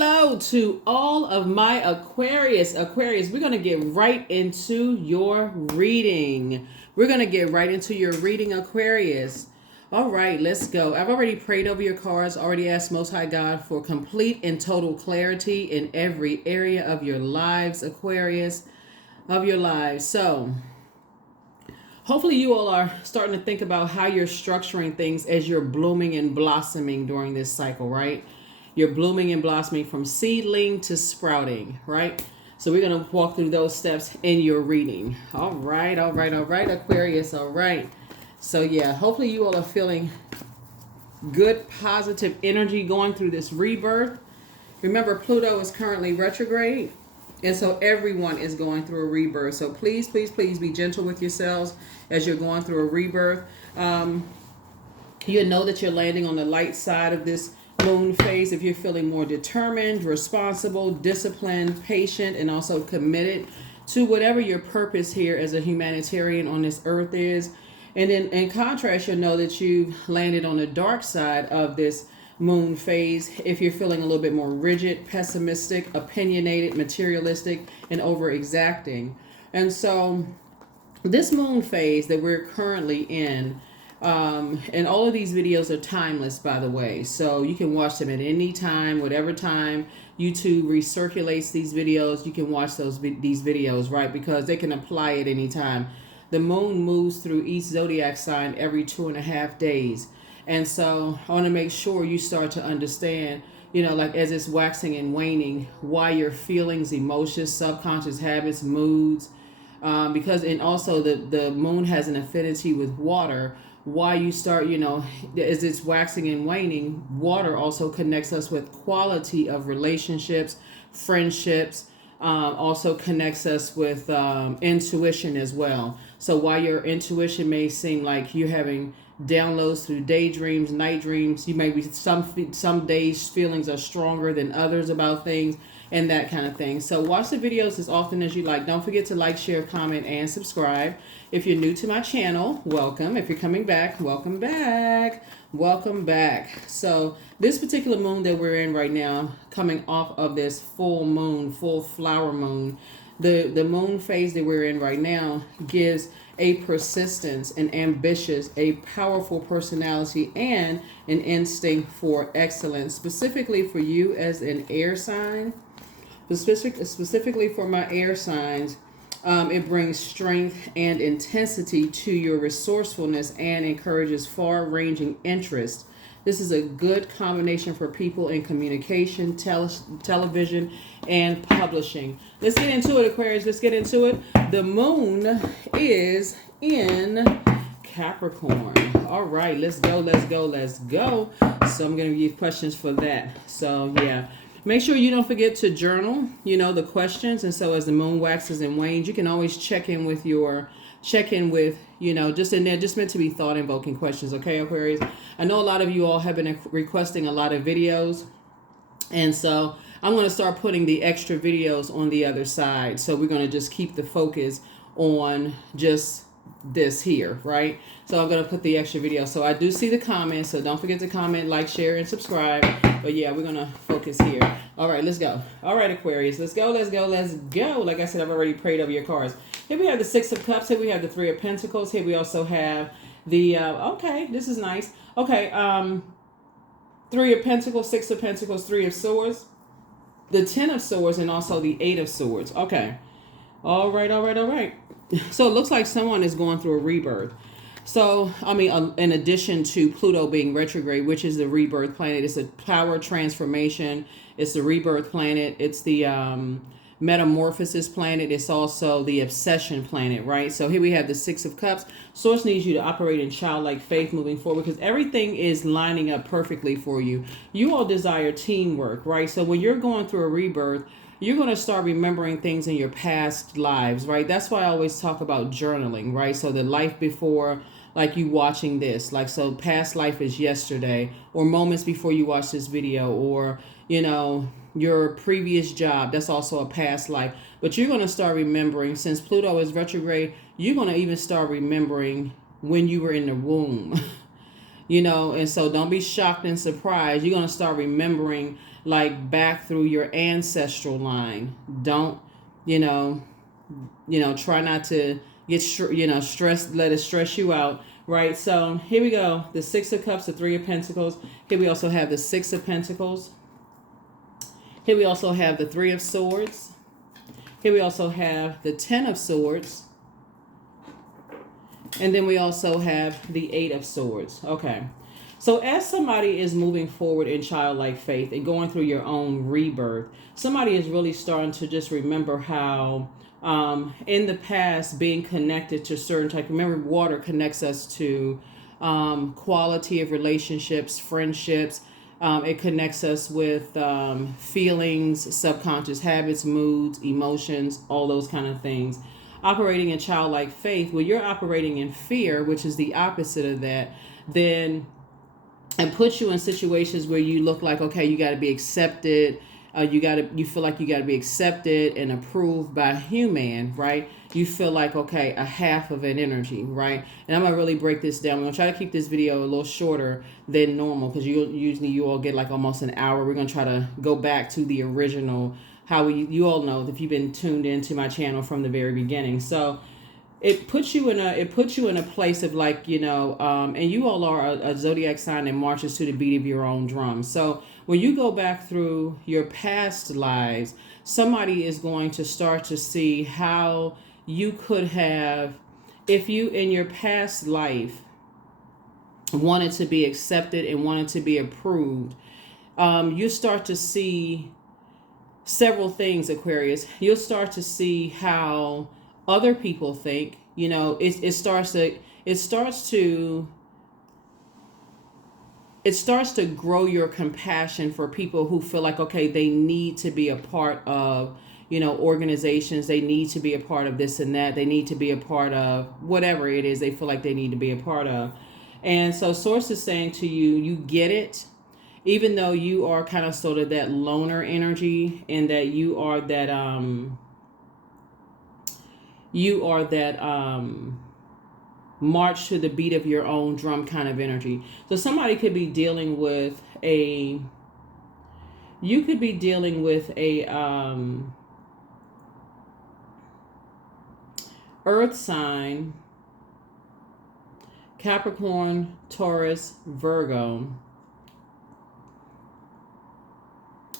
Hello to all of my Aquarius. Aquarius, we're going to get right into your reading. We're going to get right into your reading, Aquarius. All right, let's go. I've already prayed over your cards, already asked Most High God for complete and total clarity in every area of your lives, Aquarius, of your lives. So, hopefully you all are starting to think about how you're structuring things as you're blooming and blossoming during this cycle, right? You're blooming and blossoming from seedling to sprouting, right? So we're going to walk through those steps in your reading. All right, Aquarius, all right. So yeah, hopefully you all are feeling good, positive energy going through this rebirth. Remember, Pluto is currently retrograde, and so everyone is going through a rebirth. So please, please, please be gentle with yourselves as you're going through a rebirth. You know that you're landing on the light side of this moon phase if you're feeling more determined, responsible, disciplined, patient, and also committed to whatever your purpose here as a humanitarian on this earth is. And then in contrast, you'll know that you've landed on the dark side of this moon phase if you're feeling a little bit more rigid, pessimistic, opinionated, materialistic, and over exacting. And so this moon phase that we're currently in, and all of these videos are timeless, by the way, so you can watch them at any time, whatever time YouTube recirculates these videos. You can watch these videos, right? Because they can apply at any time. The moon moves through each zodiac sign every 2.5 days, and so I want to make sure you start to understand, you know, like as it's waxing and waning, why your feelings, emotions, subconscious habits, moods, because and also the moon has an affinity with water. Why you start, you know, as it's waxing and waning, water also connects us with quality of relationships, friendships, also connects us with intuition as well. So while your intuition may seem like you're having downloads through daydreams, night dreams, you may be some days feelings are stronger than others about things and that kind of thing. So watch the videos as often as you like. Don't forget to like, share, comment, and subscribe. If you're new to my channel, welcome. If you're coming back, welcome back. Welcome back. So this particular moon that we're in right now, coming off of this full moon, full flower moon, the moon phase that we're in right now gives a persistence, an ambitious, a powerful personality, and an instinct for excellence, specifically for you as an air sign. Specifically for my air signs, it brings strength and intensity to your resourcefulness and encourages far-ranging interest. This is a good combination for people in communication, television, and publishing. Let's get into it, Aquarius. Let's get into it. The moon is in Capricorn. All right, let's go. So I'm going to give questions for that. So yeah. Make sure you don't forget to journal, you know, the questions. And so as the moon waxes and wanes, you can always check in with, you know, just in there, just meant to be thought invoking questions. Okay, Aquarius. I know a lot of you all have been requesting a lot of videos. And so I'm going to start putting the extra videos on the other side. So we're going to just keep the focus on just this here, right? So I'm going to put the extra video. So I do see the comments, so don't forget to comment, like, share, and subscribe. But yeah, we're going to focus here. All right, let's go. All right, Aquarius, let's go. Like I said, I've already prayed over your cards. Here we have the Six of Cups. Here we have the Three of Pentacles. Here we also have the, okay, this is nice. Okay, Three of Pentacles, Six of Pentacles, Three of Swords, the Ten of Swords, and also the Eight of Swords. Okay. All right. So it looks like someone is going through a rebirth. So, I mean, in addition to Pluto being retrograde, which is the rebirth planet, it's a power transformation. It's the rebirth planet. It's the metamorphosis planet. It's also the obsession planet, right? So here we have the Six of Cups. Source needs you to operate in childlike faith moving forward because everything is lining up perfectly for you. You all desire teamwork, right? So when you're going through a rebirth, you're going to start remembering things in your past lives, right? That's why I always talk about journaling, right? So the life before, like you watching this, like, so past life is yesterday, or moments before you watch this video, or, you know, your previous job, that's also a past life. But you're going to start remembering, since Pluto is retrograde, you're going to even start remembering when you were in the womb. you know, and so don't be shocked and surprised. You're going to start remembering like back through your ancestral line. Don't, you know, try not to get, stressed, let it stress you out. Right. So here we go. The Six of Cups, the Three of Pentacles. Here we also have the Six of Pentacles. Here we also have the Three of Swords. Here we also have the Ten of Swords. And then we also have the Eight of Swords. Okay. So as somebody is moving forward in childlike faith and going through your own rebirth, somebody is really starting to just remember how in the past being connected to certain type. Remember, water connects us to quality of relationships, friendships. It connects us with feelings, subconscious habits, moods, emotions, all those kind of things. Operating in childlike faith, when you're operating in fear, which is the opposite of that, then and puts you in situations where you look like, okay, you got to be accepted. You feel like you got to be accepted and approved by human, right? You feel like, okay, a half of an energy, right? And I'm going to really break this down. I'm going to try to keep this video a little shorter than normal because you all get like almost an hour. We're going to try to go back to the original, you all know if you've been tuned into my channel from the very beginning. So it puts you in a place of like, and you all are a zodiac sign that marches to the beat of your own drum. So when you go back through your past lives, somebody is going to start to see how you could have, if you in your past life wanted to be accepted and wanted to be approved, you start to see several things, Aquarius. You'll start to see how other people think. It starts to grow your compassion for people who feel like, okay, they need to be a part of, organizations. They need to be a part of this and that. They need to be a part of whatever it is they feel like they need to be a part of. And so Source is saying to you, you get it, even though you are kind of sort of that loner energy and that you are that march to the beat of your own drum kind of energy. So somebody could be dealing with a earth sign, Capricorn, Taurus, Virgo.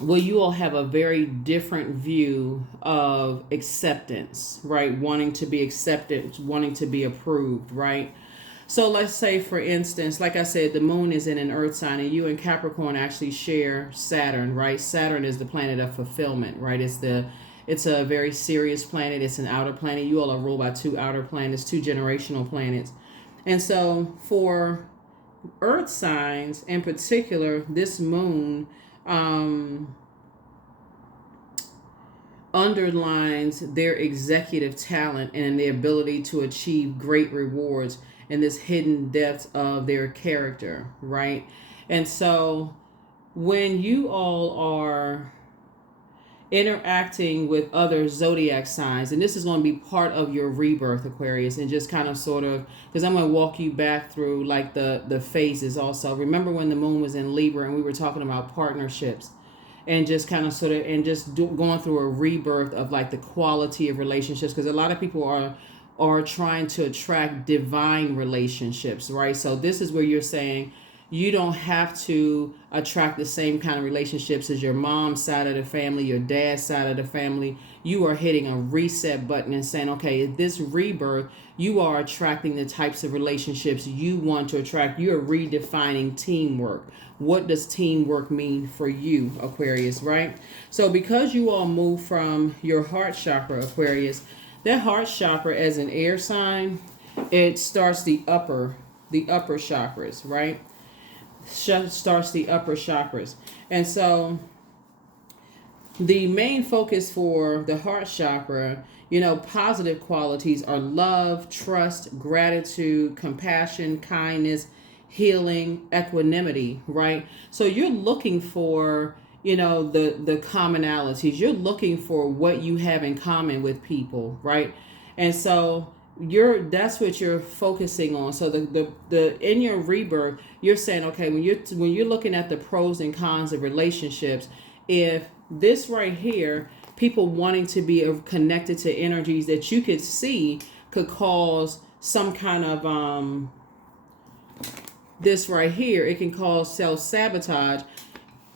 Well, you all have a very different view of acceptance, right? Wanting to be accepted, wanting to be approved, right? So let's say, for instance, like I said, the moon is in an earth sign and you and Capricorn actually share Saturn, right? Saturn is the planet of fulfillment, right? It's a very serious planet. It's an outer planet. You all are ruled by two outer planets, two generational planets. And so for earth signs in particular, this moon underlines their executive talent and the ability to achieve great rewards in this hidden depths of their character, right? And so when you all are interacting with other zodiac signs, and this is going to be part of your rebirth, Aquarius, and just kind of sort of, because I'm going to walk you back through like the phases also. Remember when the moon was in Libra and we were talking about partnerships and just kind of sort of, and just going through a rebirth of like the quality of relationships, because a lot of people are trying to attract divine relationships, right? So this is where you're saying, you don't have to attract the same kind of relationships as your mom's side of the family, your dad's side of the family. You are hitting a reset button and saying, okay, this rebirth, you are attracting the types of relationships you want to attract. You are redefining teamwork. What does teamwork mean for you, Aquarius, right? So because you all move from your heart chakra, Aquarius, that heart chakra as an air sign, it starts the upper chakras, right? Starts the upper chakras. And so the main focus for the heart chakra, positive qualities are love, trust, gratitude, compassion, kindness, healing, equanimity, right? So you're looking for, the commonalities. You're looking for what you have in common with people, right? And so that's what you're focusing on. So the in your rebirth, you're saying, okay, when you're looking at the pros and cons of relationships, if this right here, people wanting to be connected to energies that you could see could cause some kind of this right here, it can cause self-sabotage.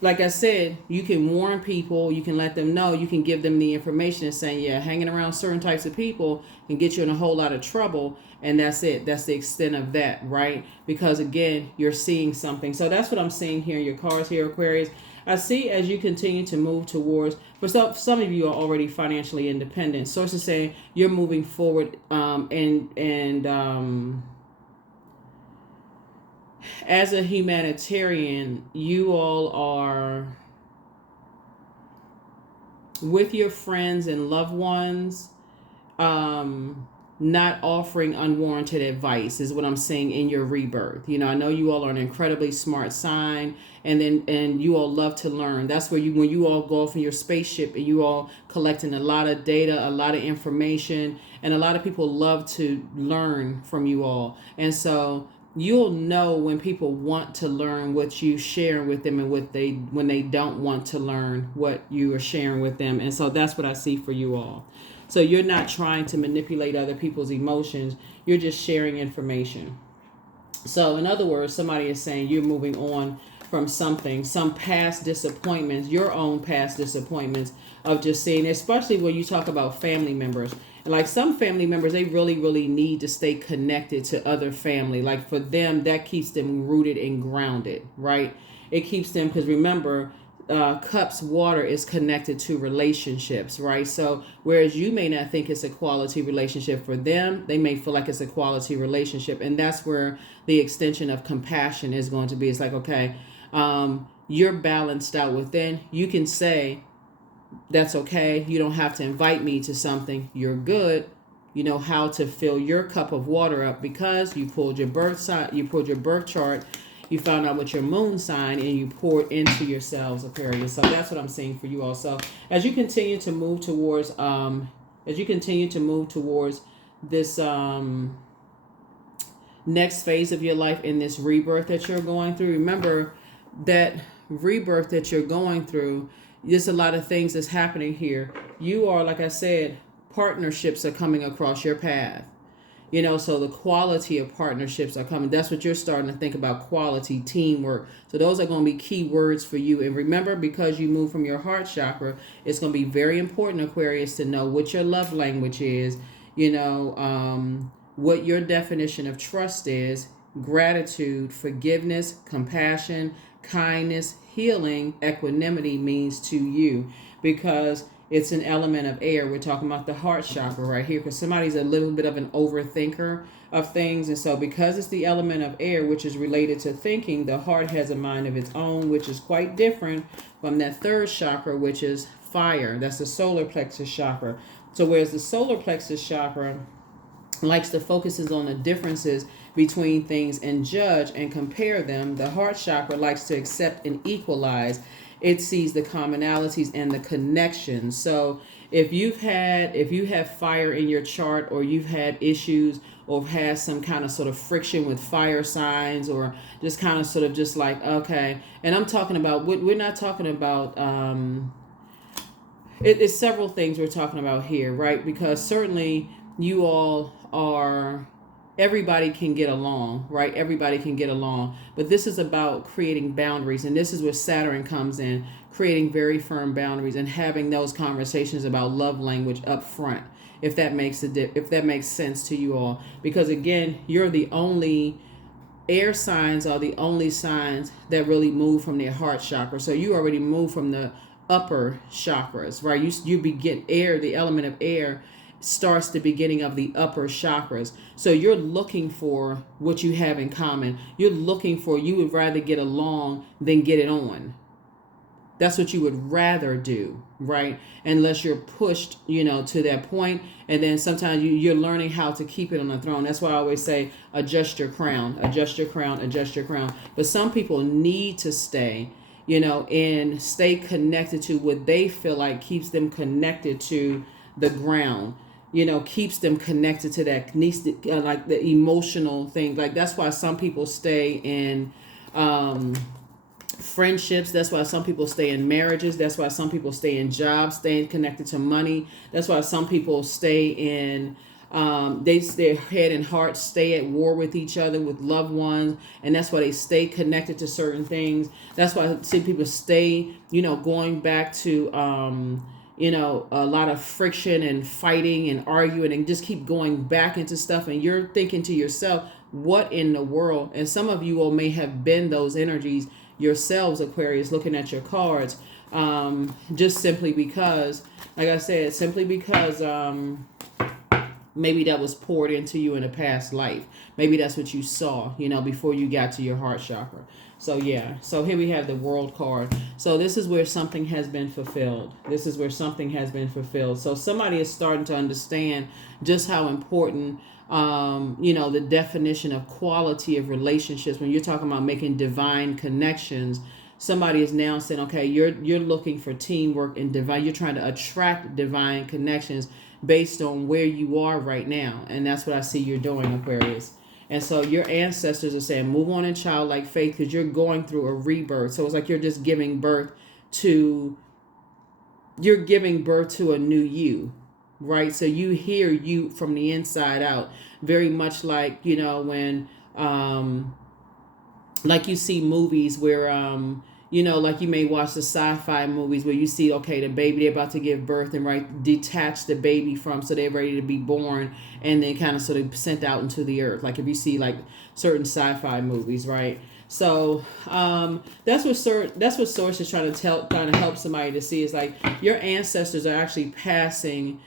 Like I said, you can warn people, you can let them know, you can give them the information and saying, yeah, hanging around certain types of people can get you in a whole lot of trouble. And that's it. That's the extent of that, right? Because again, you're seeing something. So that's what I'm seeing here in your cards here, Aquarius. I see as you continue to move towards, for some of you are already financially independent. Sources saying you're moving forward as a humanitarian, you all are with your friends and loved ones, not offering unwarranted advice is what I'm saying in your rebirth. You know, I know you all are an incredibly smart sign, and you all love to learn. That's where when you all go off in your spaceship and you all collecting a lot of data, a lot of information, and a lot of people love to learn from you all. And so you'll know when people want to learn what you share with them and when they don't want to learn what you are sharing with them. And so that's what I see for you all. So you're not trying to manipulate other people's emotions. You're just sharing information. So in other words, somebody is saying you're moving on from something, some past disappointments, your own past disappointments of just seeing, especially when you talk about family members. Like some family members, they really, really need to stay connected to other family. Like for them, that keeps them rooted and grounded, right? It keeps them, because remember, cups water is connected to relationships, right? So whereas you may not think it's a quality relationship, for them, they may feel like it's a quality relationship. And that's where the extension of compassion is going to be. It's like, okay, you're balanced out within. You can say, that's okay. You don't have to invite me to something. You're good. You know how to fill your cup of water up because you pulled your birth chart, you found out what your moon sign, and you poured into yourselves, Aquarius. So that's what I'm saying for you also. As you continue to move towards this next phase of your life in this rebirth that you're going through, remember that rebirth that you're going through, there's a lot of things that's happening here. You are, like I said, partnerships are coming across your path. You know, so the quality of partnerships are coming. That's what you're starting to think about, quality, teamwork. So those are going to be key words for you. And remember, because you move from your heart chakra, it's going to be very important, Aquarius, to know what your love language is, you know, what your definition of trust is, gratitude, forgiveness, compassion, kindness, healing, equanimity means to you, because it's an element of air. We're talking about the heart chakra right here, because somebody's a little bit of an overthinker of things. And so because it's the element of air, which is related to thinking, the heart has a mind of its own, which is quite different from that third chakra, which is fire. That's the solar plexus chakra. So whereas the solar plexus chakra likes to focuses on the differences between things and judge and compare them, the heart chakra likes to accept and equalize. It sees the commonalities and the connections. So if you have fire in your chart, or you've had issues or had some kind of sort of friction with fire signs, or just kind of sort of just like, okay, and I'm talking about, we're not talking about, it's several things we're talking about here, right? Because certainly you all are, everybody can get along, right? Everybody can get along. But this is about creating boundaries. And this is where Saturn comes in, creating very firm boundaries and having those conversations about love language up front, if that makes sense to you all. Because again, you're the only, air signs are the only signs that really move from their heart chakra. So you already move from the upper chakras, right? You begin air, the element of air starts the beginning of the upper chakras. So you're looking for what you have in common. You're looking for, you would rather get along than get it on. That's what you would rather do, right? Unless you're pushed, to that point. And then sometimes you're learning how to keep it on the throne. That's why I always say, adjust your crown, adjust your crown, adjust your crown. But some people need to stay, and stay connected to what they feel like keeps them connected to the ground. keeps them connected to that, like the emotional thing. Like that's why some people stay in friendships. That's why some people stay in marriages. That's why some people stay in jobs, staying connected to money. That's why some people stay in their head and heart stay at war with each other, with loved ones, and that's why they stay connected to certain things. That's why I see people stay, going back to a lot of friction and fighting and arguing, and just keep going back into stuff. And you're thinking to yourself, what in the world? And some of you all may have been those energies yourselves, Aquarius, looking at your cards, just simply because, like I said, maybe that was poured into you in a past life. Maybe that's what you saw, before you got to your heart chakra. So yeah, so here we have the World card. So this is where something has been fulfilled. So somebody is starting to understand just how important, the definition of quality of relationships. When you're talking about making divine connections, somebody is now saying, okay, you're looking for teamwork and divine. You're trying to attract divine connections based on where you are right now. And that's what I see you're doing, Aquarius. And so your ancestors are saying, move on in childlike faith, because you're going through a rebirth. So it's like you're just giving birth to a new you, right? So you hear you from the inside out, very much like, when, like you see movies where, like you may watch the sci-fi movies where you see, okay, the baby, they're about to give birth and detach the baby from, so they're ready to be born, and then kind of sort of sent out into the earth. Like if you see like certain sci-fi movies, right? So that's what Source is trying to help somebody to see, is like your ancestors are actually passing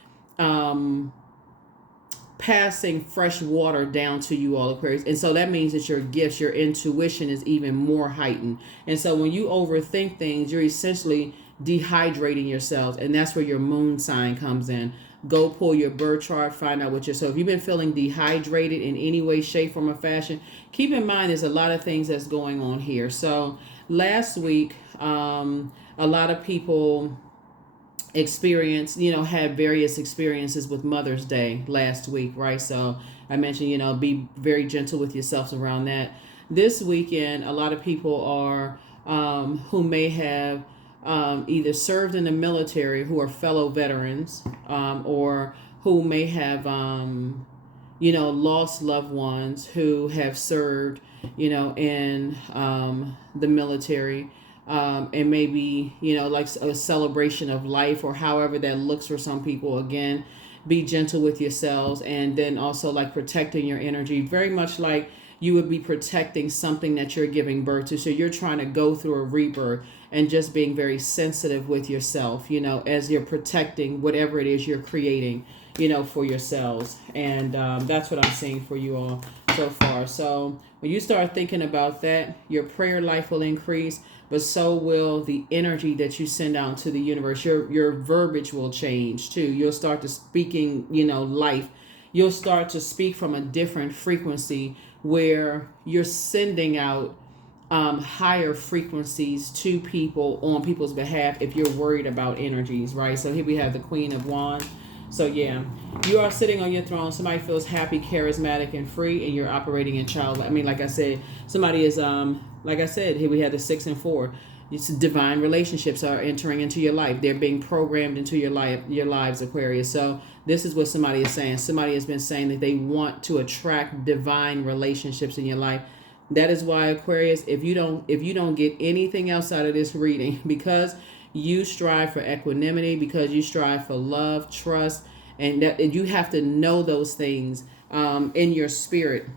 fresh water down to you all, Aquarius. And so that means that your gifts, your intuition is even more heightened. And so when you overthink things, you're essentially dehydrating yourselves. And that's where your moon sign comes in. Go pull your birth chart, find out so if you've been feeling dehydrated in any way, shape, form, or fashion, keep in mind there's a lot of things that's going on here. So last week, a lot of people had various experiences with Mother's Day last week, right? So I mentioned, be very gentle with yourselves around that. This weekend, a lot of people are who may have either served in the military, who are fellow veterans, or who may have lost loved ones who have served in the military. And maybe, like a celebration of life, or however that looks for some people. Again, be gentle with yourselves, and then also like protecting your energy, very much like you would be protecting something that you're giving birth to. So you're trying to go through a rebirth, and just being very sensitive with yourself, as you're protecting whatever it is you're creating, for yourselves. And that's what I'm seeing for you all so far. So when you start thinking about that, your prayer life will increase, but so will the energy that you send out to the universe. Your verbiage will change too. You'll start to speaking, life. You'll start to speak from a different frequency, where you're sending out higher frequencies to people on people's behalf, if you're worried about energies, right? So here we have the Queen of Wands. So yeah, you are sitting on your throne. Somebody feels happy, charismatic, and free, and you're operating in child. I mean, like I said, somebody is like I said, here we have the 6 and 4. It's divine relationships are entering into your life. They're being programmed into your lives, Aquarius. So this is what somebody is saying. Somebody has been saying that they want to attract divine relationships in your life. That is why, Aquarius, if you don't get anything else out of this reading, because you strive for equanimity, because you strive for love, trust, and that you have to know those things in your spirit.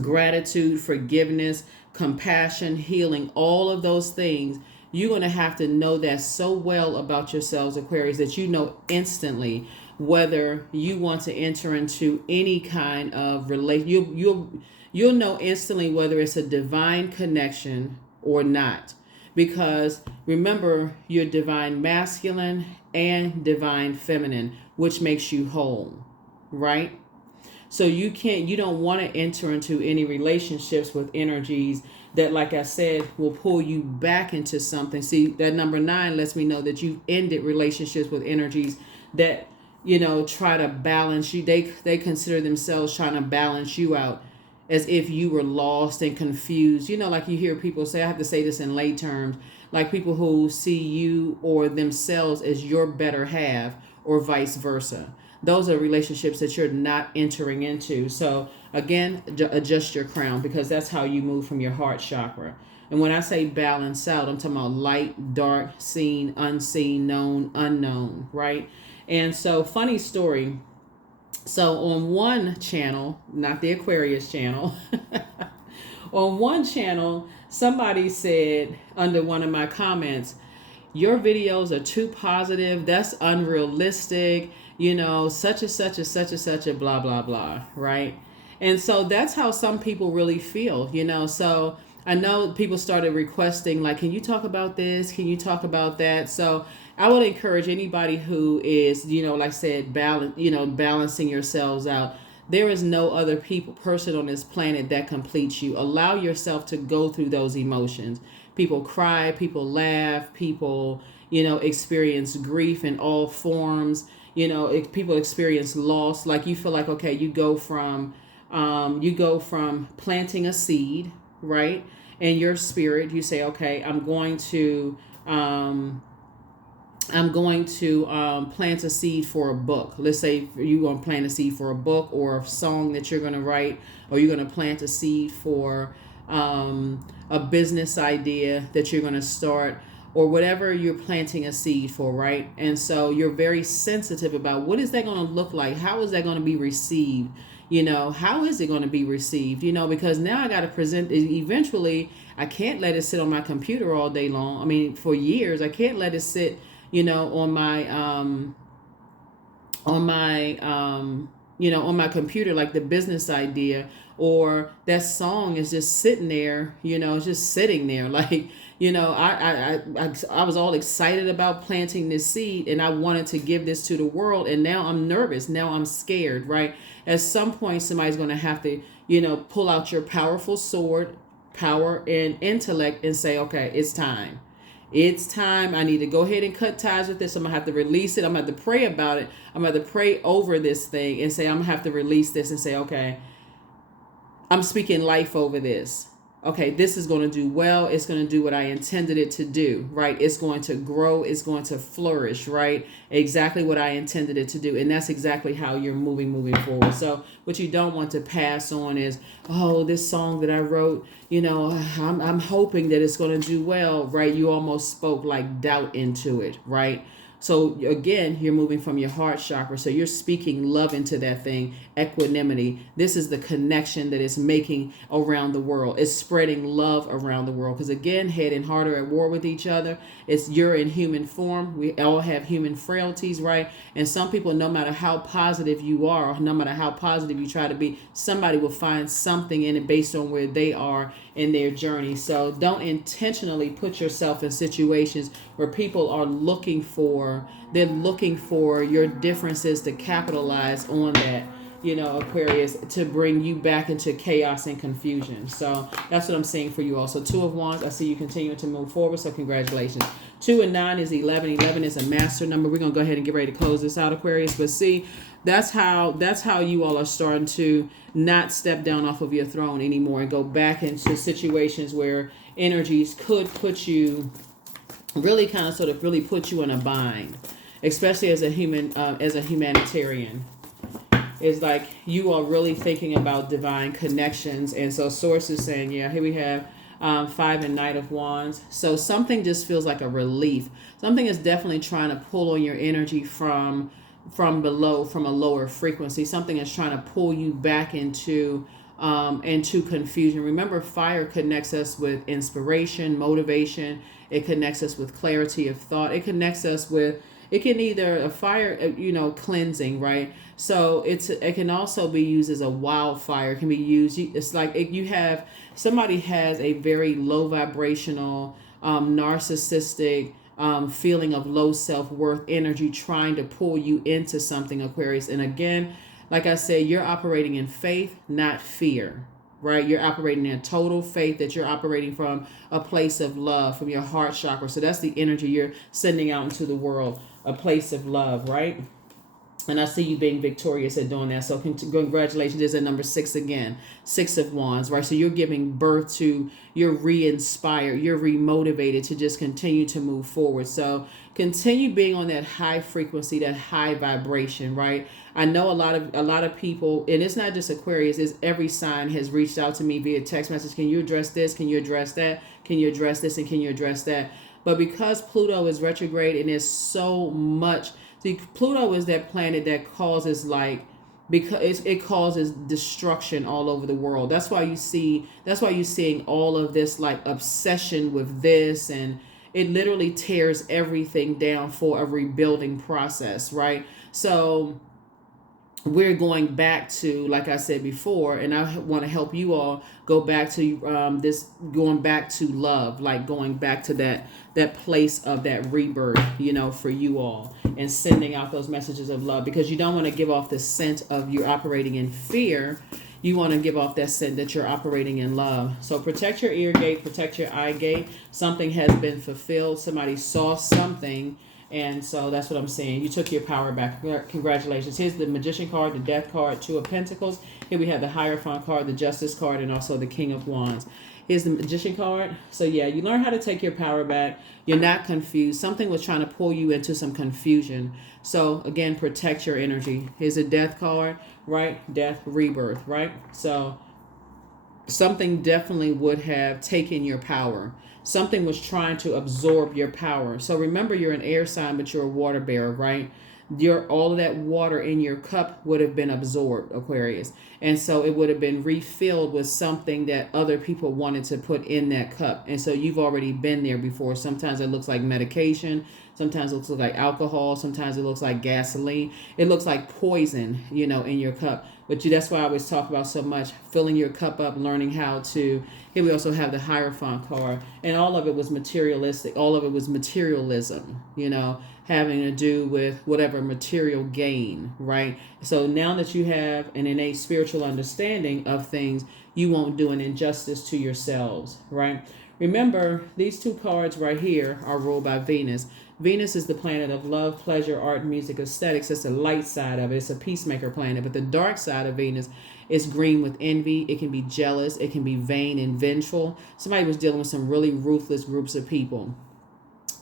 Gratitude, forgiveness, compassion, healing, all of those things. You're going to have to know that so well about yourselves, Aquarius, that you know instantly whether you want to enter into any kind of relation. You'll know instantly whether it's a divine connection or not. Because remember, you're divine masculine and divine feminine, which makes you whole, right? So you don't want to enter into any relationships with energies that, like I said, will pull you back into something. See, that number 9 lets me know that you've ended relationships with energies that, try to balance you. They consider themselves trying to balance you out as if you were lost and confused. Like you hear people say, I have to say this in lay terms, like people who see you or themselves as your better half or vice versa. Those are relationships that you're not entering into. So again, adjust your crown, because that's how you move from your heart chakra. And when I say balance out, I'm talking about light, dark, seen, unseen, known, unknown, right? And so, funny story. So on one channel, not the Aquarius channel, on one channel, somebody said under one of my comments, your videos are too positive. That's unrealistic. Such and such and such and such a blah, blah, blah. Right. And so that's how some people really feel, So I know people started requesting, like, can you talk about this? Can you talk about that? So I would encourage anybody who is, like I said, balancing yourselves out. There is no other person on this planet that completes you. Allow yourself to go through those emotions. People cry, people laugh, people, experience grief in all forms. People experience loss. Like you feel like, okay, you go from planting a seed, right? In your spirit, you say, okay, I'm going to plant a seed for a book. Let's say you're going to plant a seed for a book or a song that you're going to write, or you're going to plant a seed for a business idea that you're going to start, or whatever you're planting a seed for, right? And so you're very sensitive about what is that going to look like? How is that going to be received? How is it going to be received? Because now I got to present it. Eventually, I can't let it sit on my computer all day long. I mean, for years, I can't let it sit, on my computer, like the business idea, or that song is just sitting there, it's just sitting there. Like, I was all excited about planting this seed, and I wanted to give this to the world, and now I'm nervous. Now I'm scared, right? At some point, somebody's going to have to, pull out your powerful sword, power and intellect, and say, okay, it's time. It's time. I need to go ahead and cut ties with this. I'm going to have to release it. I'm going to have to pray about it. I'm going to have to pray over this thing and say, I'm going to have to release this and say, okay, I'm speaking life over this. Okay, this is going to do well. It's going to do what I intended it to do, right? It's going to grow. It's going to flourish, right? Exactly what I intended it to do. And that's exactly how you're moving forward. So what you don't want to pass on is, oh, this song that I wrote, I'm hoping that it's going to do well, right? You almost spoke like doubt into it, right? So again, you're moving from your heart chakra. So you're speaking love into that thing, equanimity. This is the connection that it's making around the world. It's spreading love around the world. Because again, head and heart are at war with each other. You're in human form. We all have human frailties, right? And some people, no matter how positive you are, or no matter how positive you try to be, somebody will find something in it based on where they are in their journey. So don't intentionally put yourself in situations where people are looking for your differences to capitalize on that, Aquarius, to bring you back into chaos and confusion. So that's what I'm saying for you also. 2 of Wands, I see you continuing to move forward, so congratulations. 2 and 9 is 11. 11 is a master number. We're going to go ahead and get ready to close this out, Aquarius. But see, that's how you all are starting to not step down off of your throne anymore and go back into situations where energies could put you really really put you in a bind, especially as a humanitarian. It's like you are really thinking about divine connections. And so source is saying, yeah, here we have 5 and Knight of Wands. So something just feels like a relief. Something is definitely trying to pull on your energy from below, from a lower frequency. Something is trying to pull you back into confusion. Remember, fire connects us with inspiration, motivation. It connects us with clarity of thought. It connects us with, it can either a fire, cleansing, right? So it can also be used as a wildfire. It can be used. It's like somebody has a very low vibrational, narcissistic feeling of low self-worth energy trying to pull you into something, Aquarius. And again, like I said, you're operating in faith, not fear, right? You're operating in total faith, that you're operating from a place of love, from your heart chakra. So that's the energy you're sending out into the world, a place of love, right? And I see you being victorious at doing that. So congratulations. There's a number 6 again. 6 of Wands, right? So you're giving birth to, you're re-inspired, you're re-motivated to just continue to move forward. So continue being on that high frequency, that high vibration, right? I know a lot of people, and it's not just Aquarius, it's every sign has reached out to me via text message. Can you address this? Can you address that? Can you address this? And can you address that? But because Pluto is retrograde and there's so much. See, Pluto is that planet that causes because it causes destruction all over the world. That's why you're seeing all of this like obsession with this, and it literally tears everything down for a rebuilding process, right? So we're going back to, like I said before, and I want to help you all go back to going back to love, like going back to that place of that rebirth, for you all, and sending out those messages of love, because you don't want to give off the scent of you operating in fear. You want to give off that scent that you're operating in love. So protect your ear gate, protect your eye gate. Something has been fulfilled. Somebody saw something. And so that's what I'm saying. You took your power back. Congratulations. Here's the Magician card, the Death card, 2 of Pentacles. Here we have the Hierophant card, the Justice card, and also the King of Wands. Here's the Magician card. So yeah, you learn how to take your power back. You're not confused. Something was trying to pull you into some confusion. So again, protect your energy. Here's a Death card, right? Death, rebirth, right? So something definitely would have taken your power. Something was trying to absorb your power. So remember, you're an air sign, but you're a water bearer, right? All of that water in your cup would have been absorbed, Aquarius. And so it would have been refilled with something that other people wanted to put in that cup. And so you've already been there before. Sometimes it looks like medication. Sometimes it looks like alcohol. Sometimes it looks like gasoline. It looks like poison, in your cup. But that's why I always talk about so much, filling your cup up, learning how to. Here we also have the Hierophant card. And all of it was materialistic. All of it was materialism, having to do with whatever material gain, right? So now that you have an innate spiritual understanding of things, you won't do an injustice to yourselves, right? Remember, these 2 cards right here are ruled by Venus. Venus is the planet of love, pleasure, art, music, aesthetics. It's the light side of it. It's a peacemaker planet. But the dark side of Venus is green with envy. It can be jealous. It can be vain and vengeful. Somebody was dealing with some really ruthless groups of people.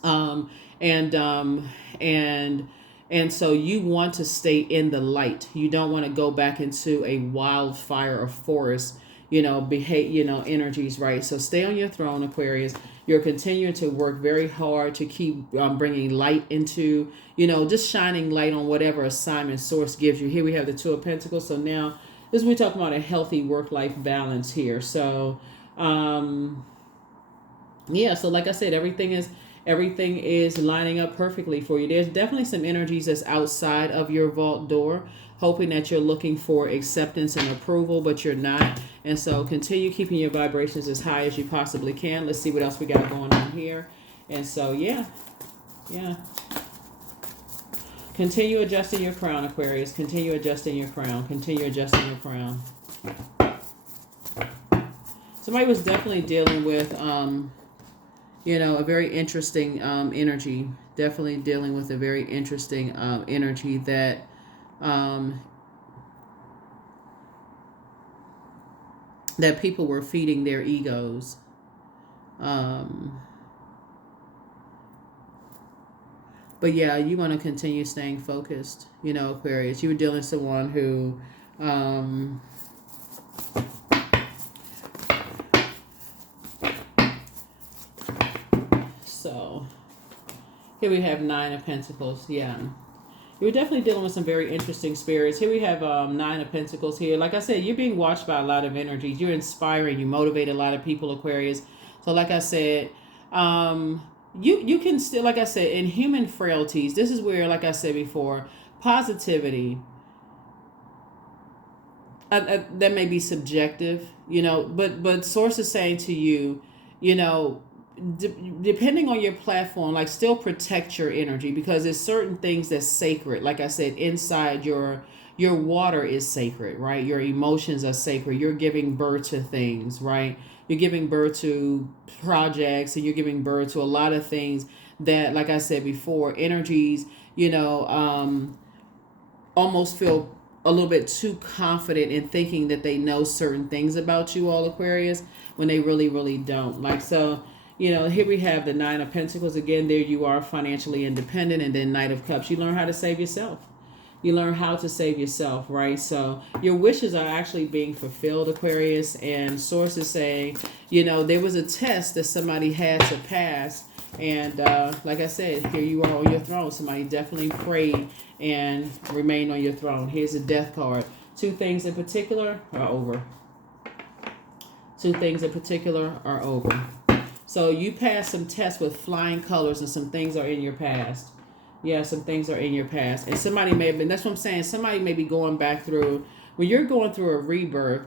And so you want to stay in the light. You don't want to go back into a wildfire or forest, energies, right? So stay on your throne, Aquarius. You're continuing to work very hard to keep bringing light into, just shining light on whatever assignment source gives you. Here we have the 2 of Pentacles. So now we're talking about a healthy work-life balance here. So, yeah, so like I said, everything is lining up perfectly for you. There's definitely some energies that's outside of your vault door, hoping that you're looking for acceptance and approval, but you're not. And so continue keeping your vibrations as high as you possibly can. Let's see what else we got going on here. And so, yeah. Continue adjusting your crown, Aquarius. Continue adjusting your crown. Continue adjusting your crown. Somebody was definitely dealing with, a very interesting energy. Definitely dealing with a very interesting energy that that people were feeding their egos. But yeah, you want to continue staying focused, Aquarius. You were dealing with someone who so here we have 9 of Pentacles. Yeah. You were definitely dealing with some very interesting spirits. Here we have 9 of Pentacles here. Like I said, you're being watched by a lot of energies. You're inspiring. You motivate a lot of people, Aquarius. So like I said, you can still, like I said, in human frailties, this is where, like I said before, positivity, that may be subjective, but sources saying to you, depending on your platform, like still protect your energy, because there's certain things that's sacred. Like I said, inside your water is sacred, right? Your emotions are sacred. You're giving birth to things, right? You're giving birth to projects, and you're giving birth to a lot of things that, like I said before, energies, almost feel a little bit too confident in thinking that they know certain things about you, all Aquarius, when they really, really don't. Like, so, here we have the Nine of Pentacles. Again, there you are, financially independent. And then Knight of Cups. You learn how to save yourself. You learn how to save yourself, right? So your wishes are actually being fulfilled, Aquarius. And sources say, there was a test that somebody had to pass. And like I said, here you are on your throne. Somebody definitely prayed and remained on your throne. Here's a death card. Two things in particular are over. Two things in particular are over. So you passed some tests with flying colors, and some things are in your past. Yeah, some things are in your past. And somebody may have been, that's what I'm saying, somebody may be going back through, when you're going through a rebirth,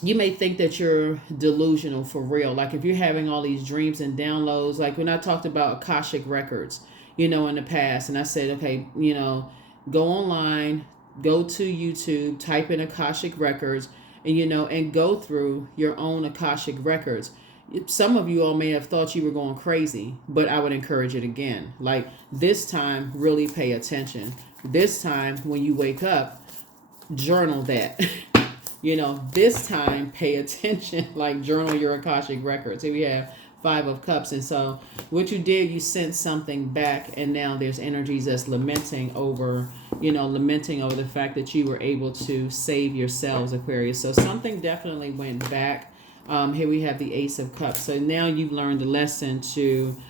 you may think that you're delusional for real. Like if you're having all these dreams and downloads, like when I talked about Akashic records, in the past, and I said, okay, go online, go to YouTube, type in Akashic records, and, and go through your own Akashic records. Some of you all may have thought you were going crazy, but I would encourage it again. Like this time, really pay attention. This time, when you wake up, journal that. This time, pay attention. Like journal your Akashic records. Here we have Five of Cups. And so what you did, you sent something back, and now there's energies that's lamenting over the fact that you were able to save yourselves, Aquarius. So something definitely went back. Here we have the Ace of Cups. So now you've learned the lesson to,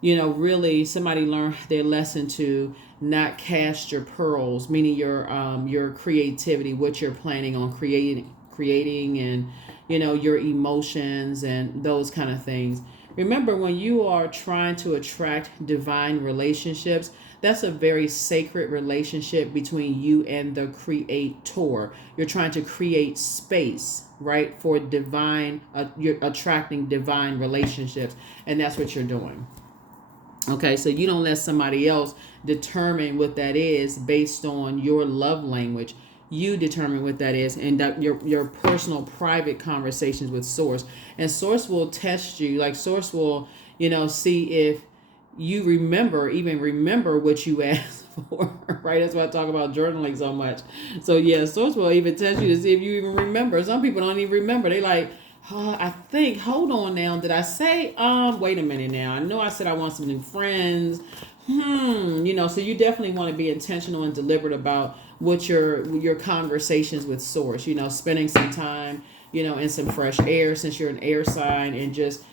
really somebody learned their lesson to not cast your pearls, meaning your creativity, what you're planning on creating and, your emotions and those kind of things. Remember, when you are trying to attract divine relationships, that's a very sacred relationship between you and the creator. You're trying to create space, right, for divine, you're attracting divine relationships, and that's what you're doing. Okay, so you don't let somebody else determine what that is based on your love language. You determine what that is, and that your personal private conversations with Source. And Source will test you. Like Source will, see if you even remember what you asked for, right? That's why I talk about journaling so much. So yeah, Source will even test you to see if you even remember. Some people don't even remember. They like, I think, hold on now. Did I say, wait a minute now. I know I said I want some new friends. So you definitely want to be intentional and deliberate about what your conversations with Source, spending some time, in some fresh air, since you're an air sign, and just,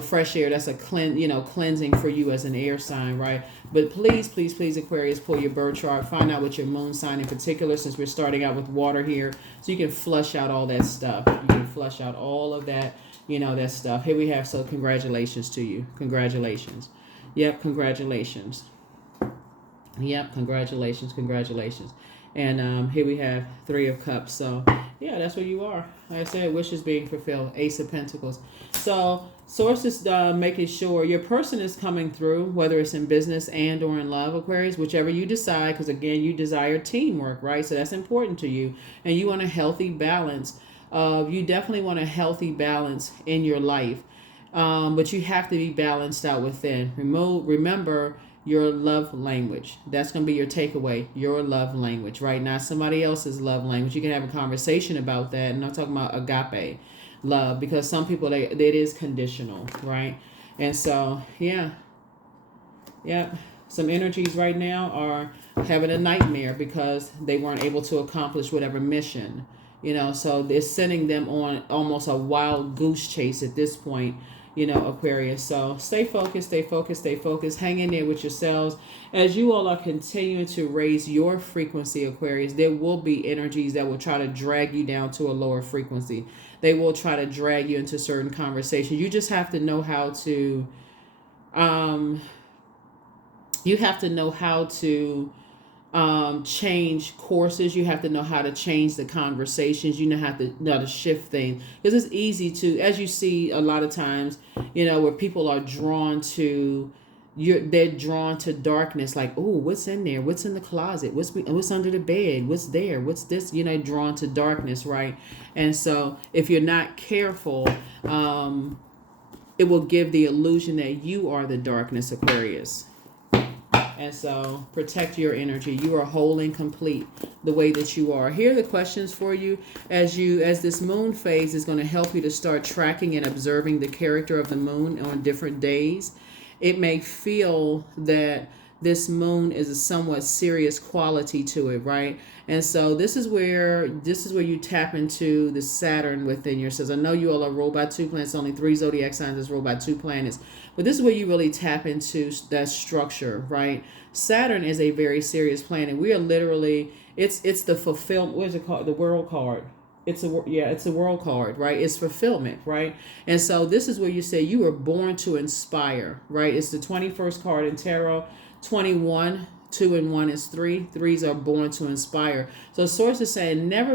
fresh air, that's a cleansing for you as an air sign, right? But please, please, please, Aquarius, pull your birth chart, find out what your moon sign in particular, since we're starting out with water here, so you can flush out all that stuff. You can flush out all of that, that stuff. Here we have, so congratulations to you. Congratulations. Yep, congratulations. Yep, congratulations. And here we have Three of Cups. So yeah, that's where you are. Like I said, wishes being fulfilled. Ace of Pentacles. So Source is making sure your person is coming through, whether it's in business and or in love, Aquarius, whichever you decide, because again, you desire teamwork, right? So that's important to you, and you want a healthy balance. You definitely want a healthy balance in your life, but you have to be balanced out within. Remember your love language. That's going to be your takeaway. Your love language, right? Not somebody else's love language. You can have a conversation about that. And I'm talking about agape love, because some people, it is conditional, right? And so, yeah. Some energies right now are having a nightmare because they weren't able to accomplish whatever mission, so they're sending them on almost a wild goose chase at this point, Aquarius. So stay focused. Hang in there with yourselves. As you all are continuing to raise your frequency, Aquarius, there will be energies that will try to drag you down to a lower frequency. They will try to drag you into certain conversations. You just have to know how to, change courses. You have to know how to change the conversations. You know how to shift things, because it's easy to, as you see a lot of times, where people are drawn to they're drawn to darkness, like, oh, what's in there, what's in the closet, what's under the bed, what's there, what's this, drawn to darkness, right? And so if you're not careful, it will give the illusion that you are the darkness, Aquarius. And so protect your energy. You are whole and complete the way that you are. Here are the questions for you as this moon phase is going to help you to start tracking and observing the character of the moon on different days. It may feel that this moon is a somewhat serious quality to it, right? And so this is where you tap into the Saturn within yourselves. I know you all are ruled by two planets. Only 3 zodiac signs is ruled by 2 planets, but this is where you really tap into that structure, right? Saturn is a very serious planet. We are literally it's the fulfillment. What is it called? The world card. It's a world card, right? It's fulfillment, right? And so this is where you say you were born to inspire, right? It's the 21st card in tarot. 21, 2 and 1 is 3. Threes are born to inspire. So source is saying never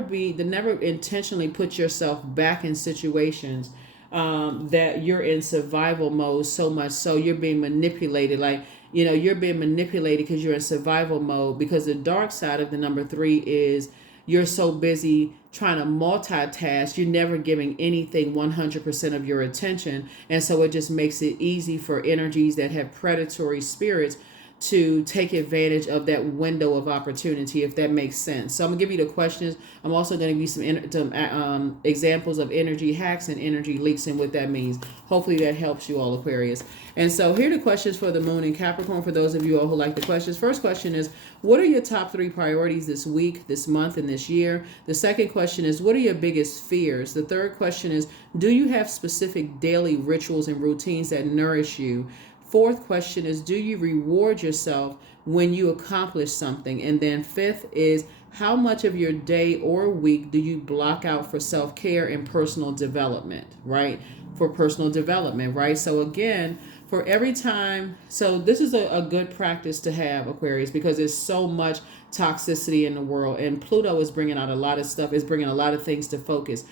intentionally put yourself back in situations that you're in survival mode so much so you're being manipulated. Like, you're being manipulated because you're in survival mode, because the dark side of the number 3 is you're so busy trying to multitask, you're never giving anything 100% of your attention. And so it just makes it easy for energies that have predatory spirits to take advantage of that window of opportunity, if that makes sense. So I'm gonna give you the questions. I'm also gonna give you some examples of energy hacks and energy leaks and what that means. Hopefully that helps you all, Aquarius. And so here are the questions for the moon in Capricorn for those of you all who like the questions. First question is, what are your top 3 priorities this week, this month, and this year? The second question is, what are your biggest fears? The third question is, do you have specific daily rituals and routines that nourish you? Fourth question is, do you reward yourself when you accomplish something? And then fifth is, how much of your day or week do you block out for self-care and personal development, right? For personal development, right? So again, for every time, so this is a good practice to have, Aquarius, because there's so much toxicity in the world, and Pluto is bringing out a lot of stuff, is bringing a lot of things to focus.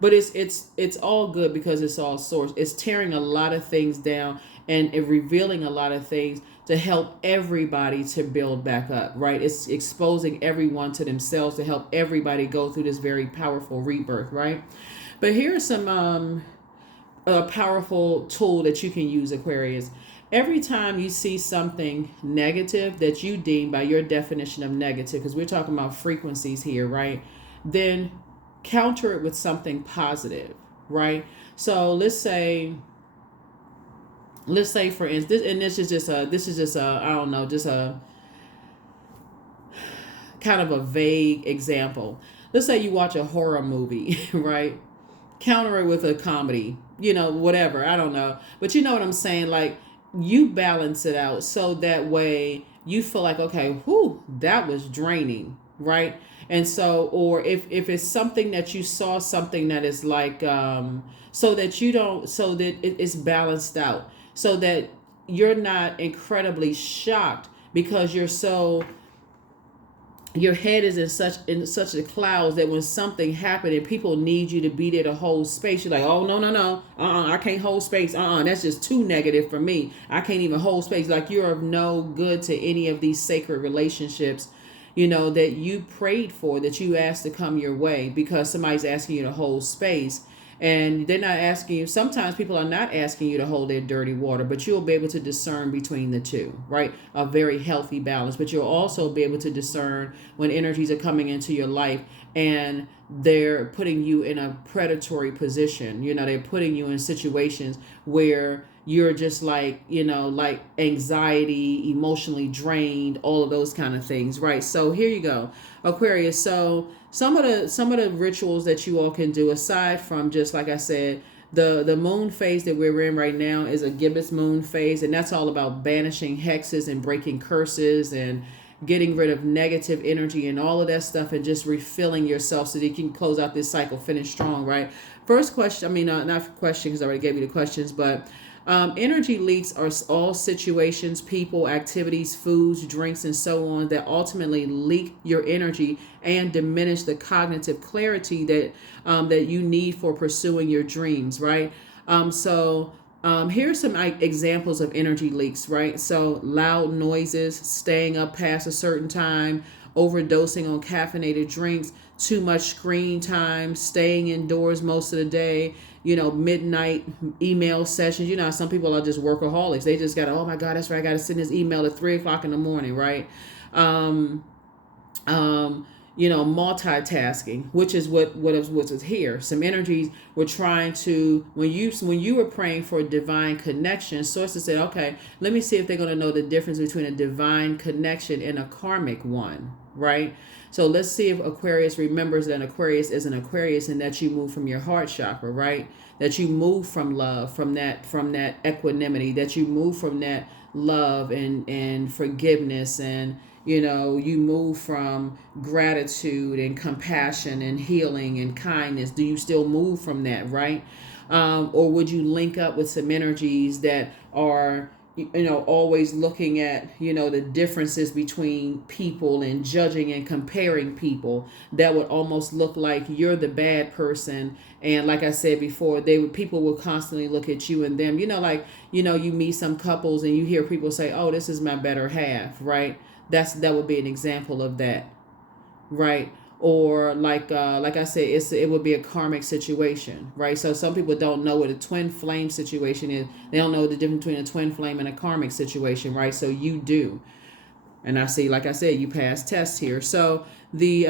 But it's all good because it's all source. It's tearing a lot of things down and revealing a lot of things to help everybody to build back up, right? It's exposing everyone to themselves to help everybody go through this very powerful rebirth, right? But here's some a powerful tool that you can use, Aquarius. Every time you see something negative that you deem by your definition of negative, because we're talking about frequencies here, right? Then counter it with something positive, right? So let's say for instance, and this is just a I don't know, just a kind of a vague example. Let's say you watch a horror movie, right? Counter it with a comedy, whatever, I don't know, but you know what I'm saying? Like, you balance it out so that way you feel like, okay, whew, that was draining, right? And so, or if it's something that you saw, something that is like, so that it's balanced out, so that you're not incredibly shocked because your head is in such a cloud that when something happened and people need you to be there to hold space, you're like, oh, no, I can't hold space. That's just too negative for me. I can't even hold space. Like, you're of no good to any of these sacred relationships, that you prayed for, that you asked to come your way, because somebody's asking you to hold space. And they're not asking you, sometimes people are not asking you to hold their dirty water, but you'll be able to discern between the two, right? A very healthy balance. But you'll also be able to discern when energies are coming into your life and they're putting you in a predatory position. They're putting you in situations where you're just like, like anxiety, emotionally drained, all of those kind of things, right? So here you go, Aquarius. So some of the rituals that you all can do, aside from just like I said, the moon phase that we're in right now is a gibbous moon phase, and that's all about banishing hexes and breaking curses and getting rid of negative energy and all of that stuff, and just refilling yourself so that you can close out this cycle, finish strong, right? First question, not question because I already gave you the questions, but energy leaks are all situations, people, activities, foods, drinks, and so on that ultimately leak your energy and diminish the cognitive clarity that you need for pursuing your dreams, right? Here's some examples of energy leaks, right? So loud noises, staying up past a certain time, overdosing on caffeinated drinks, too much screen time, staying indoors most of the day, midnight email sessions. Some people are just workaholics. They just got to, oh my God, that's right, I got to send this email at 3 o'clock in the morning, right? Multitasking, which is what was here. Some energies were trying to, when you were praying for a divine connection, sources said, okay, let me see if they're going to know the difference between a divine connection and a karmic one, right? So let's see if Aquarius remembers that Aquarius is an Aquarius, and that you move from your heart chakra, right? That you move from love, from that equanimity, that you move from that love and forgiveness, and you move from gratitude and compassion and healing and kindness. Do you still move from that, right? Or would you link up with some energies that are always looking at, the differences between people and judging and comparing people, that would almost look like you're the bad person. And like I said before, people will constantly look at you and them, you meet some couples and you hear people say, oh, this is my better half, right? That would be an example of that, right? Or like I said, it would be a karmic situation, right? So some people don't know what a twin flame situation is. They don't know the difference between a twin flame and a karmic situation, right? So you do. And I see, like I said, you pass tests here. So the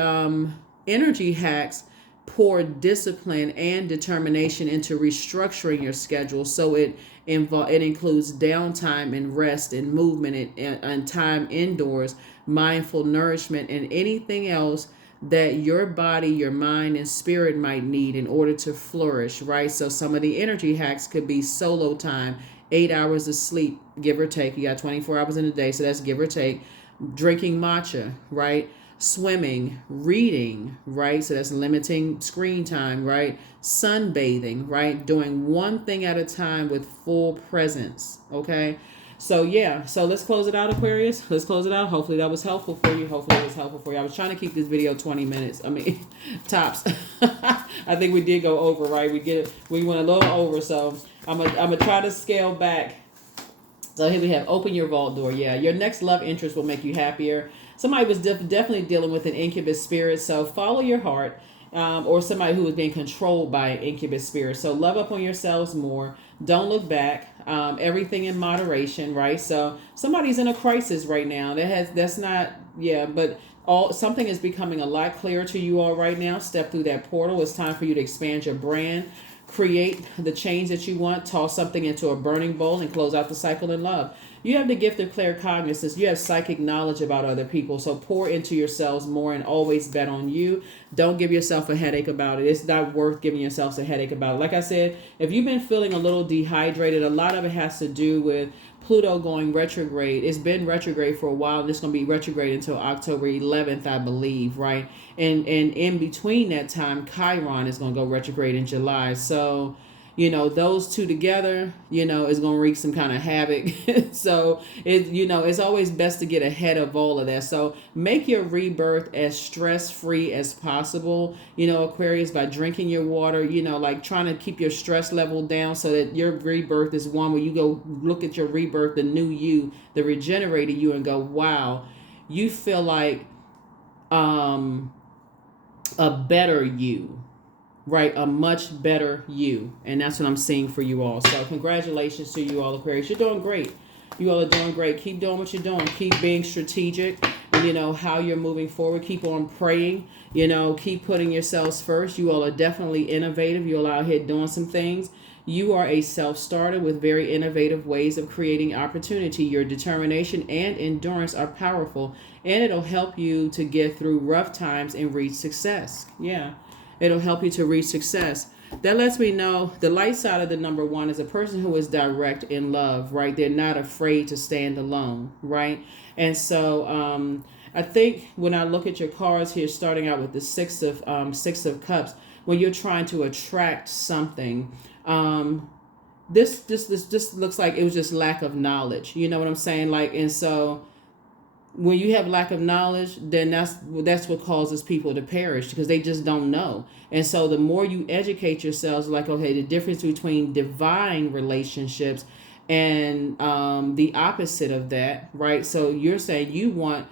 energy hacks pour discipline and determination into restructuring your schedule, so it includes downtime and rest and movement and time indoors, mindful nourishment, and anything else that your body, your mind, and spirit might need in order to flourish, right? So some of the energy hacks could be solo time, 8 hours of sleep, give or take. You got 24 hours in a day, so that's give or take. Drinking matcha, right? Swimming, reading, right? So that's limiting screen time, right? Sunbathing, right? Doing one thing at a time with full presence, okay? So yeah, so let's close it out, Aquarius. Let's close it out. Hopefully that was helpful for you. I was trying to keep this video 20 minutes. Tops. I think we did go over, right? We went a little over, so I'm gonna try to scale back. So here we have open your vault door. Yeah, your next love interest will make you happier. Somebody was definitely dealing with an incubus spirit, so follow your heart. Or somebody who is being controlled by an incubus spirit. So love up on yourselves more. Don't look back. Everything in moderation, right? So somebody's in a crisis right now. But something is becoming a lot clearer to you all right now. Step through that portal. It's time for you to expand your brand. Create the change that you want. Toss something into a burning bowl and close out the cycle in love. You have the gift of claircognizance. You have psychic knowledge about other people. So pour into yourselves more and always bet on you. Don't give yourself a headache about it. It's not worth giving yourselves a headache about it. Like I said, if you've been feeling a little dehydrated, a lot of it has to do with Pluto going retrograde. It's been retrograde for a while, and it's going to be retrograde until October 11th, I believe, right? And in between that time, Chiron is going to go retrograde in July. So those two together, is going to wreak some kind of havoc. So it's always best to get ahead of all of that. So make your rebirth as stress-free as possible, Aquarius, by drinking your water, like trying to keep your stress level down so that your rebirth is one where you go look at your rebirth, the new you, the regenerated you, and go, wow, you feel like a better you. Right, a much better you. And that's what I'm seeing for you all. So congratulations to you all, Aquarius. You're doing great. You all are doing great. Keep doing what you're doing. Keep being strategic. How you're moving forward. Keep on praying. Keep putting yourselves first. You all are definitely innovative. You all out here doing some things. You are a self-starter with very innovative ways of creating opportunity. Your determination and endurance are powerful, and it'll help you to get through rough times and reach success. Yeah. It'll help you to reach success. That lets me know the light side of the number one is a person who is direct in love, right? They're not afraid to stand alone, right? And so I think when I look at your cards here, starting out with the Six of Cups, when you're trying to attract something, this looks like it was just lack of knowledge. You know what I'm saying? And so when you have lack of knowledge, then that's what causes people to perish, because they just don't know. And so the more you educate yourselves, okay, the difference between divine relationships and the opposite of that, right? So you're saying you want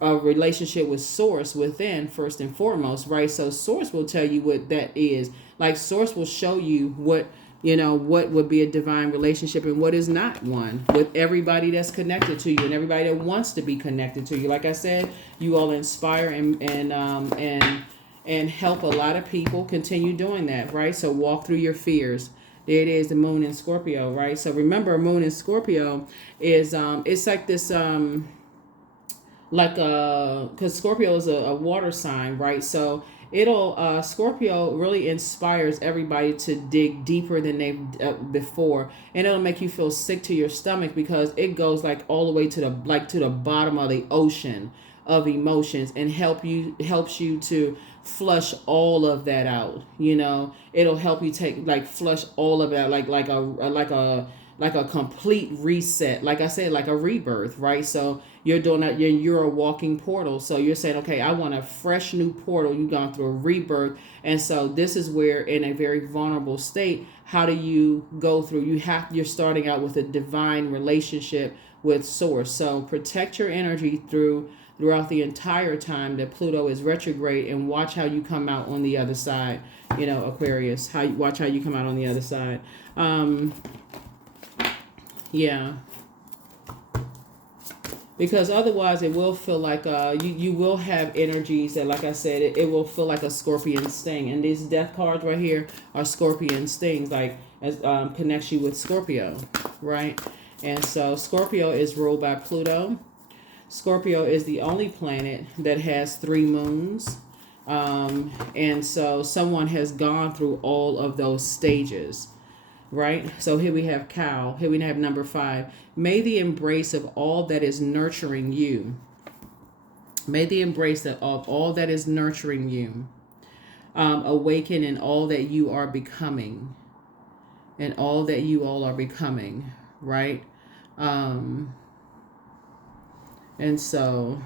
a relationship with source within first and foremost, right? So source will tell you what that is. Like source will show you what, what would be a divine relationship and what is not one, with everybody that's connected to you and everybody that wants to be connected to you. Like I said, you all inspire and help a lot of people. Continue doing that, right? So walk through your fears. There it is, the moon in Scorpio, right? So remember, moon in Scorpio is it's like this because Scorpio is a water sign, right? So it'll Scorpio really inspires everybody to dig deeper than they've before, and it'll make you feel sick to your stomach because it goes like all the way to the bottom of the ocean of emotions and helps you to flush all of that out. It'll help you flush all of that, like a complete reset. Like I said, like a rebirth, right? So you're doing that. You're a walking portal. So you're saying, okay, I want a fresh new portal. You've gone through a rebirth, and so this is where, in a very vulnerable state, how do you go through? You're starting out with a divine relationship with source. So protect your energy throughout the entire time that Pluto is retrograde, and watch how you come out on the other side. Aquarius, watch how you come out on the other side. Yeah. Because otherwise it will feel like you will have energies that, like I said, it will feel like a scorpion sting. And these death cards right here are scorpion stings, like as connects you with Scorpio, right? And so Scorpio is ruled by Pluto. Scorpio is the only planet that has 3 moons. And so someone has gone through all of those stages, right? So here we have cow. Here we have number 5. May the embrace of all that is nurturing you. May the embrace of all that is nurturing you. Awaken in all that you are becoming. And all that you all are becoming, right? And so,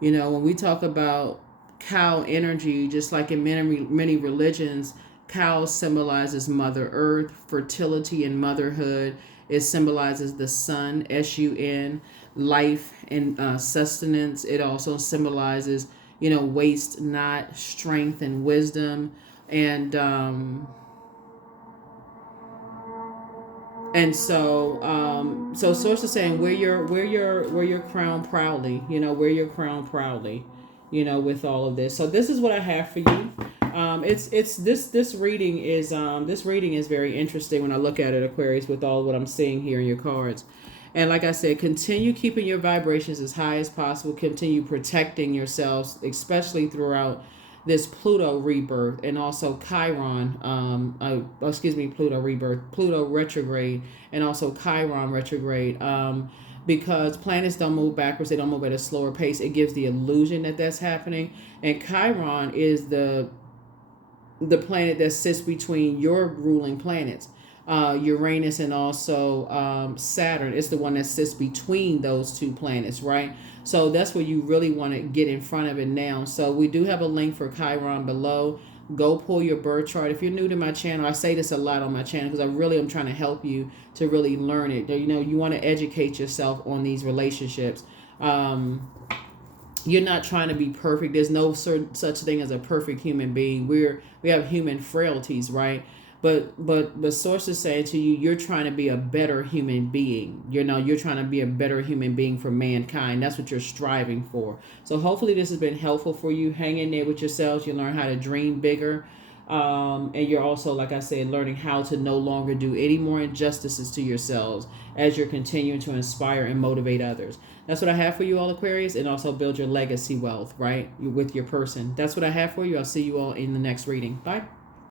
when we talk about cow energy, just like in many religions, cow symbolizes Mother Earth, fertility and motherhood. It symbolizes the sun, sun, life and sustenance. It also symbolizes, waste not, strength and wisdom. And so source is saying wear your crown proudly, wear your crown proudly, with all of this. So this is what I have for you. This reading is very interesting when I look at it, Aquarius, with all what I'm seeing here in your cards. And like I said, continue keeping your vibrations as high as possible. Continue protecting yourselves, especially throughout this Pluto rebirth, and also Chiron, Pluto rebirth, Pluto retrograde, and also Chiron retrograde, because planets don't move backwards, they don't move at a slower pace. It gives the illusion that that's happening. And Chiron is the planet that sits between your ruling planets, Uranus and also Saturn. Is the one that sits between those 2 planets, right? So that's where you really want to get in front of it now. So we do have a link for Chiron below. Go pull your birth chart. If you're new to my channel, I say this a lot on my channel because I'm trying to help you to really learn it. You want to educate yourself on these relationships. You're not trying to be perfect. There's no such thing as a perfect human being. We have human frailties, right? But sources say to you, you're trying to be a better human being. You're trying to be a better human being for mankind. That's what you're striving for. So hopefully this has been helpful for you. Hang in there with yourselves. You learn how to dream bigger. And you're also, like I said, learning how to no longer do any more injustices to yourselves as you're continuing to inspire and motivate others. That's what I have for you all, Aquarius, and also build your legacy wealth, right, with your person. That's what I have for you. I'll see you all in the next reading. Bye.